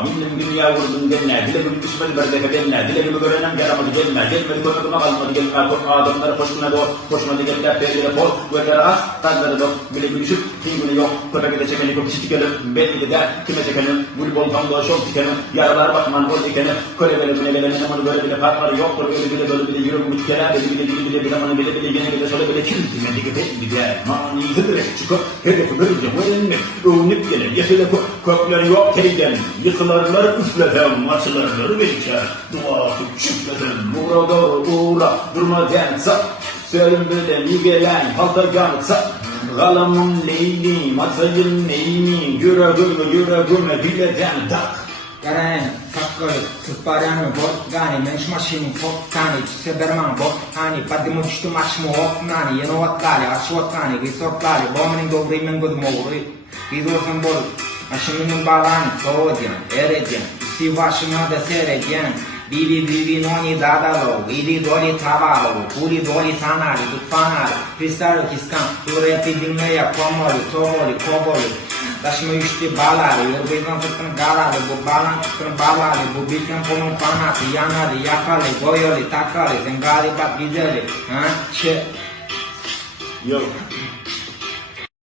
Millim dünya vurdun gelme, bile bir düşmeli berdeke gelme, dile gibi görenen yaramadı gelme, gelmedi koymadığıma kalmadı gelme, adamları hoşuna doğ, hoşmadı gelme, perlere bol, göllere at, tadları doğ, bile bir düşüp, kimini yok, köpekte çekeni yok, kişi tikelim, belli der, kime çekenim, bul bol tamda şok tikenim, yaralar bakman bol dikenim, köle bile bile bile bile bunu böyle bile farkları yoktur, öyle bile böyle bile yürü bu tikeler, bile bunu bile yine bile şöyle bile kim kime dikkat bile, mani hıdırık çıkıp, hedefi görünce öğrenmek, övünüp gelir, yaşıda kökleri yok, keri gelin, yıkılarları üfleden, maçlarları belçer, duası çüfleden, uğra doğru uğra, durmadan sap, serin birden yügelen, halta yanıtsa, galamın leyli, matayın neyni, yüreğime bileden dak. Garen, saklı, sıkbaryanı bot, gani, menşmaşini fok, gani, seberman bot, hani, padimo düştü maçmı ok, gani, yenovat gali, aşvat gani, gisort gali, bominin dobri mengodu moğri, gizosun bol, aşımının bağlan, soğudyan, eredyan, si başına da seredyan, bibi noni dadalo, ili doli tabalo, puli doli sanari, tutfanari, kristalo kiskan, urepi dinleya, komori, tovoli, kovoli, Daşma üçtü balari, yorbaydan fırtın galari, bu balan fırtın balari, bu bilken kolun fanatı, yanarı, yakalı, goyoli, takarı, sen galiba güzeli, ha, çe. Yok.